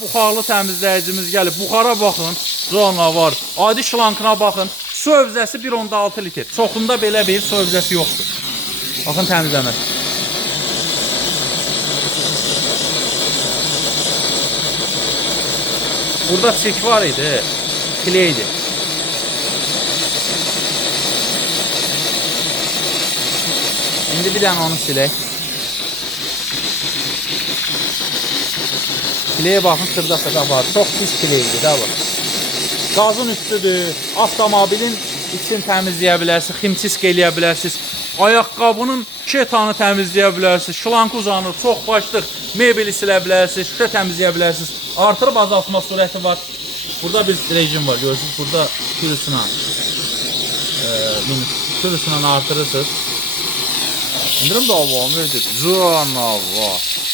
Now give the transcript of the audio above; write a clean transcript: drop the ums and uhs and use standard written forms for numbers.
Buxarlı təmizləyicimiz gəlib. Buxara baxın. Zona var. Adi şlankına baxın. Su övzəsi 1.6 litr. Çoxunda belə bir su övzəsi yoxdur. Baxın təmizləmək. Burada çirk var idi. Kleydi. İndi bir dənə onu silək. Kleye baxın, xırda-xırda var. Çox pis kleydir də bu. Qazın üstüdür. Avtomobilin için təmizləyə bilərsiniz. Ximçisk eləyə bilərsiniz. Ayaqqabının ketanı təmizləyə bilərsiniz. Şlank uzanır, çox başlıq. Mebeli silə bilərsiniz. Şüşə təmizləyə bilərsiniz. Artırıb azaltma surəti var. Burada bir rejim var. Görürsünüz, burada pürüsünə artırırsınız. İndirim də Allah'ım verdir. Canavar.